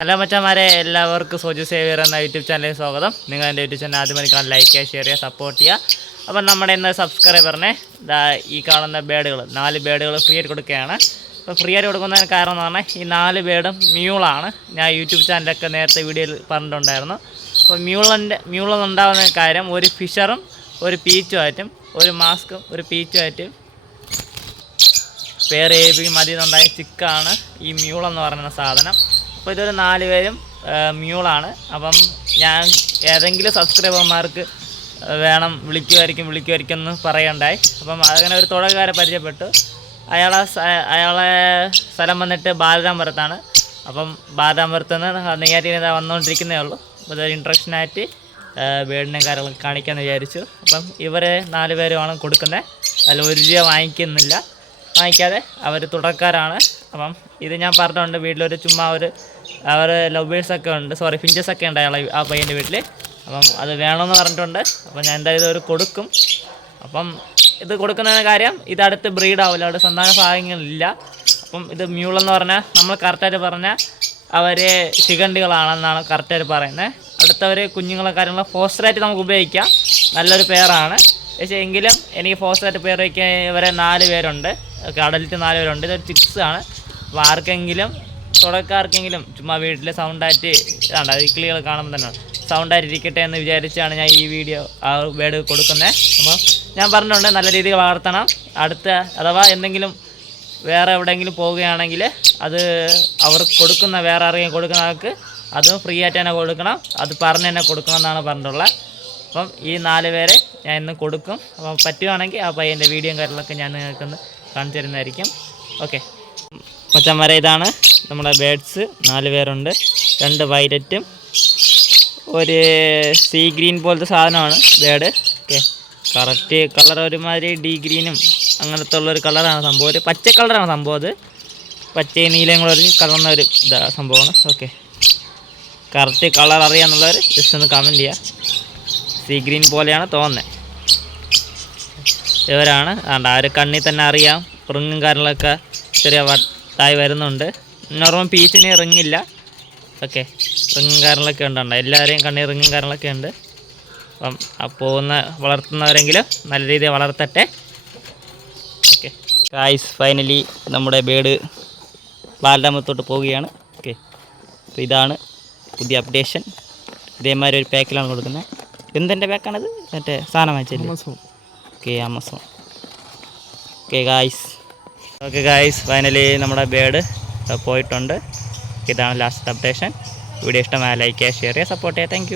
Hello മച്ചന്മാരെ എല്ലാവർക്കും Soju Xavier എന്ന യൂട്യൂബ് ചാനലിൽ സ്വാഗതം. നിങ്ങൾ എന്റെ യൂട്യൂബ് ചാനൽ ആദ്യം എനിക്ക് ലൈക്ക് ചെയ്യുക ഷെയർ ചെയ്യുക സപ്പോർട്ട് ചെയ്യുക. അപ്പം നമ്മുടെ ഇന്ന് സബ്സ്ക്രൈബറിനെ ഇതാ ഈ കാണുന്ന ബേഡുകൾ നാല് ബേഡുകൾ ഫ്രീ ആയിട്ട് കൊടുക്കുകയാണ്. അപ്പോൾ ഫ്രീ ആയിട്ട് കൊടുക്കുന്നതിന് കാരണം എന്ന് പറഞ്ഞാൽ ഈ നാല് ബേഡും മ്യൂളാണ് ഞാൻ യൂട്യൂബ് ചാനലൊക്കെ നേരത്തെ വീഡിയോയിൽ പറഞ്ഞിട്ടുണ്ടായിരുന്നു. അപ്പോൾ മ്യൂളന്റെ മ്യൂളെന്നുണ്ടാകുന്ന കാര്യം ഒരു ഫിഷറും ഒരു പീച്ചും പീച്ചുമായിട്ടും ഒരു മാസ്കും ഒരു പീച്ചുമായിട്ടും പേര് ഏൽപ്പിക്കും മതി എന്നുണ്ടായ ചിക്കാണ് ഈ മ്യൂളെന്ന് പറയുന്ന സാധനം. അപ്പോൾ ഇതൊരു നാല് പേരും മ്യൂളാണ്. അപ്പം ഞാൻ ഏതെങ്കിലും സബ്സ്ക്രൈബർമാർക്ക് വേണം വിളിക്കുമായിരിക്കും വിളിക്കുമായിരിക്കും എന്ന് പറയണ്ടായി. അപ്പം അങ്ങനെ ഒരു തുടക്കാരെ പരിചയപ്പെട്ടു. അയാളെ അയാളെ സ്ഥലം വന്നിട്ട് ബാലരാമപുരത്താണ്. അപ്പം ബാലരാമപുരത്ത് നിന്ന് നെയ്യാറ്റിനെ വന്നുകൊണ്ടിരിക്കുന്നേ ഉള്ളൂ. അപ്പോൾ ഇതൊരു ഇൻട്രക്ഷനായിട്ട് വീടിനെ കാര്യങ്ങൾ കാണിക്കാമെന്ന് വിചാരിച്ചു. അപ്പം ഇവരെ നാല് പേരുമാണ് കൊടുക്കുന്നത്. അതിൽ ഒരു രൂപ വാങ്ങിക്കുന്നില്ല. വാങ്ങിക്കാതെ അവർ തുടക്കാരാണ് അപ്പം ഇത് ഞാൻ പറഞ്ഞുകൊണ്ട് വീട്ടിലൊരു ചുമ്മാ ഒരു അവർ ലവേഴ്സൊക്കെ ഉണ്ട്. സോറി ഫിഞ്ചസ് ഒക്കെ ഉണ്ട് അയാളെ ആ പയ്യന്റെ വീട്ടിൽ അപ്പം അത് വേണമെന്ന് പറഞ്ഞിട്ടുണ്ട്. അപ്പം ഞാൻ എന്തായാലും ഇതൊരു കൊടുക്കും. അപ്പം ഇത് കൊടുക്കുന്നതിന് കാര്യം ഇത് അടുത്ത് ബ്രീഡ് ആവില്ല അവിടെ സന്താന ഭാഗങ്ങളില്ല. അപ്പം ഇത് മ്യൂളെന്ന് പറഞ്ഞാൽ നമ്മൾ കറക്റ്റായിട്ട് പറഞ്ഞാൽ അവരെ ശിഖണ്ഡികളാണെന്നാണ് കറക്റ്റായിട്ട് പറയുന്നത് അടുത്തവർ കുഞ്ഞുങ്ങളെ കാര്യങ്ങൾ ഫോസ്റ്ററായിട്ട് നമുക്ക് ഉപയോഗിക്കാം. നല്ലൊരു പേരാണ്. പക്ഷേ എങ്കിലും എനിക്ക് ഫോസ്റ്ററായിട്ട് പേർ വയ്ക്കാൻ ഇവരെ നാല് പേരുണ്ട്. കടലിറ്റ് നാല് പേരുണ്ട്. ഇതൊരു ചിക്സ് ആണ്. അപ്പോൾ ആർക്കെങ്കിലും തുടക്കാർക്കെങ്കിലും ചുമ്മാ വീട്ടിൽ സൗണ്ടായിട്ട് ഇതാണ്ട് അത് കിളികൾ കാണുമ്പോൾ തന്നെ സൗണ്ടായിട്ട് ഇരിക്കട്ടെ എന്ന് വിചാരിച്ചാണ് ഞാൻ ഈ വീഡിയോ ആ വേർഡ് കൊടുക്കുന്നത് അപ്പോൾ ഞാൻ പറഞ്ഞിട്ടുണ്ട് നല്ല രീതിയിൽ വളർത്തണം. അടുത്ത അഥവാ എന്തെങ്കിലും വേറെ എവിടെയെങ്കിലും പോവുകയാണെങ്കിൽ അത് അവർ കൊടുക്കുന്ന വേറെ ആരെങ്കിലും കൊടുക്കുന്ന ആൾക്ക് അതും ഫ്രീ ആയിട്ട് തന്നെ കൊടുക്കണം. അത് പറഞ്ഞ് തന്നെ കൊടുക്കണം എന്നാണ് പറഞ്ഞിട്ടുള്ളത് അപ്പം ഈ നാല് പേരെ ഞാൻ ഇന്ന് കൊടുക്കും. അപ്പം പറ്റുവാണെങ്കിൽ ആ പയ്യന്റെ വീഡിയോയും കാര്യങ്ങളൊക്കെ ഞാൻ നിങ്ങൾക്കൊന്ന് കാണിച്ചു തരുന്നതായിരിക്കും. ഓക്കെ മച്ചന്മാരെ ഇതാണ് നമ്മുടെ ബേഡ്സ് നാല് പേരുണ്ട്. രണ്ട് വൈലറ്റും. ഒരു സീ ഗ്രീൻ പോലത്തെ സാധനമാണ് ബേഡ് ഓക്കെ. കറക്റ്റ് കളർ ഒരുമാതിരി ഡി ഗ്രീനും അങ്ങനത്തെ ഉള്ളൊരു കളറാണ് സംഭവം. ഒരു പച്ച കളറാണ് സംഭവം അത്. പച്ച നീലയും കൂടെ ഒരു കളർന്ന ഒരു ഇതാ സംഭവമാണ്. ഓക്കെ. കറക്റ്റ് കളർ അറിയാമെന്നുള്ളവർ ജസ്റ്റ് ഒന്ന് കമന്റ് ചെയ്യുക സീ ഗ്രീൻ പോലെയാണ് തോന്നുന്നത് ഇവരാണ്. ആ ഒരു കണ്ണിൽ തന്നെ അറിയാം. റിങ്ങും കാര്യങ്ങളൊക്കെ ചെറിയ വട്ടായി വരുന്നുണ്ട്. നോർമൽ പീച്ചിന് ഇറങ്ങില്ല ഓക്കെ റിങ്ങും കാര്യങ്ങളൊക്കെ ഉണ്ടുണ്ട് എല്ലാവരെയും കണ്ണി റിങ്ങും കാര്യങ്ങളൊക്കെ ഉണ്ട്. അപ്പം ആ പോകുന്ന വളർത്തുന്നവരെങ്കിലും നല്ല രീതിയിൽ വളർത്തട്ടെ. ഓക്കെ കായ്സ് ഫൈനലി നമ്മുടെ ബേഡ് ബാലരാമത്തോട്ട് പോവുകയാണ്. ഓക്കെ അപ്പോൾ ഇതാണ് പുതിയ അപ്ഡേഷൻ ഇതേമാതിരി ഒരു പാക്കിലാണ് കൊടുക്കുന്നത്. എന്തിന്റെ പാക്കാണത് മറ്റേ സാധനം വാങ്ങിച്ചല്ലേ okay Amazon. Okay guys okay guys finally നമ്മുടെ ബേഡ് പോയിട്ടുണ്ട്. ഇതാണ് ലാസ്റ്റ് അപ്ഡേഷൻ വീഡിയോ ഇഷ്ടമായ ലൈക്ക് ചെയ്യുക ഷെയർ ചെയ്യുക സപ്പോർട്ട് ചെയ്യുക താങ്ക്